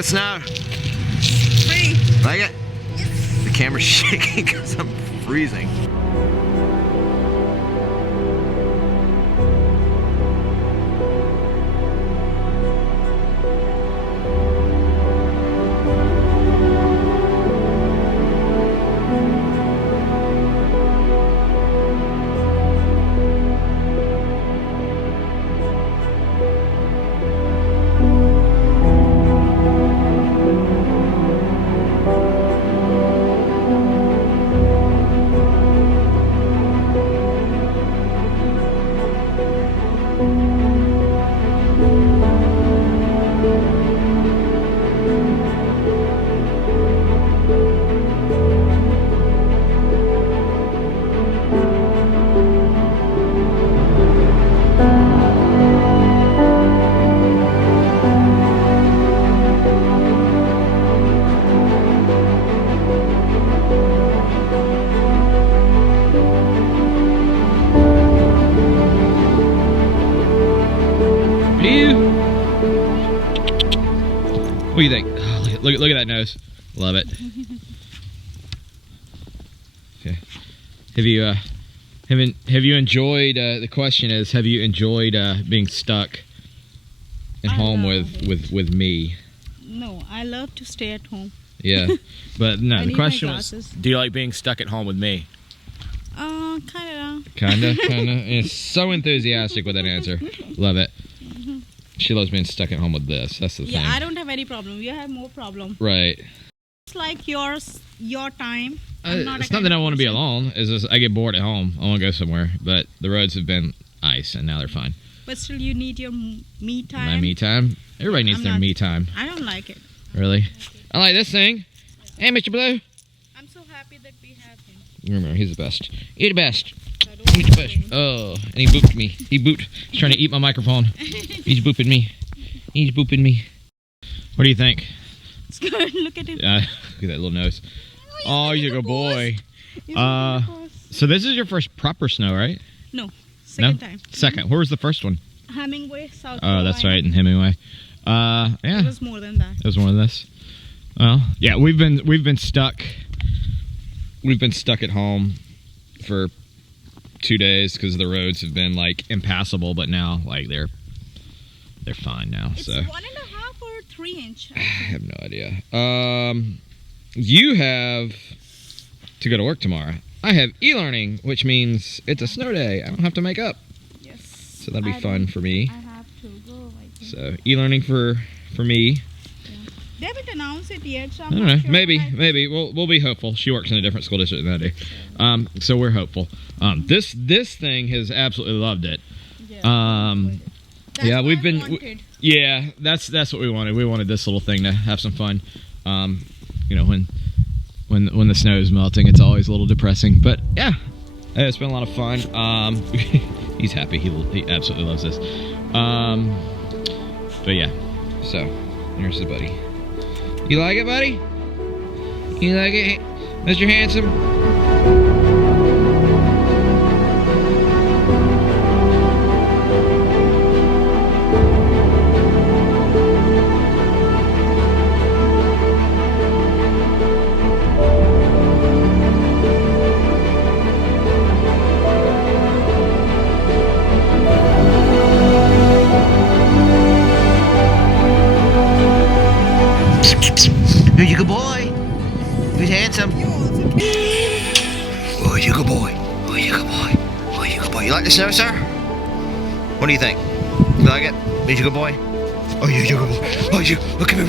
the snow? Free. Like it? Yes. The camera's shaking because I'm freezing. What do you think? Oh, look at that nose. Love it. Okay. Have you enjoyed? The question is, have you enjoyed being stuck at home with me? No, I love to stay at home. Yeah, but no. The question was, do you like being stuck at home with me? Kinda. It's so enthusiastic with that answer. Love it. She loves being stuck at home with this. That's the thing. Yeah, I don't have any problem. You have more problem. Right. It's like your time. It's not that I want to be alone. It's just I get bored at home. I want to go somewhere. But the roads have been ice, and now they're fine. But still, you need your me time. My me time? Everybody needs their me time. I don't like it. Really? I like this thing. Hey, Mr. Blue. I'm so happy that we have him. Remember, he's the best. You're the best. He's the best. Oh, and he booped me. He's trying to eat my microphone. He's booping me. He's booping me. What do you think? It's good. Look at him. Look at that little nose. Oh, you're a good boy. So this is your first proper snow, right? No. Second time. Second. Where was the first one? Hemingway, South Carolina. Oh, that's right, in Hemingway. Yeah. It was more than that. It was more than this. Well, yeah, we've been stuck. We've been stuck at home for 2 days because the roads have been like impassable, but now like they're fine now. It's so 1.5 or 3 inch. I have no idea. You have to go to work tomorrow. I have e-learning, which means it's a snow day. I don't have to make up. Yes. So that'll be fun for me. I have to go. So e-learning for me. They haven't announced it yet, so I don't know. Sure maybe we'll be hopeful. She works in a different school district than I do, so we're hopeful. This thing has absolutely loved it. Yeah, we've been. That's what we wanted. We wanted this little thing to have some fun. You know, when the snow is melting, it's always a little depressing. But yeah, it's been a lot of fun. He's happy. He absolutely loves this. But yeah, so here's the buddy. You like it, buddy? You like it, Mr. Handsome? Who's your good boy? Who's handsome? Oh, you good boy. Oh, you good boy. Oh, you good boy. You like the snow, sir? What do you think? You like it? Who's your good boy? Oh, you good boy. Oh, you. Look at him.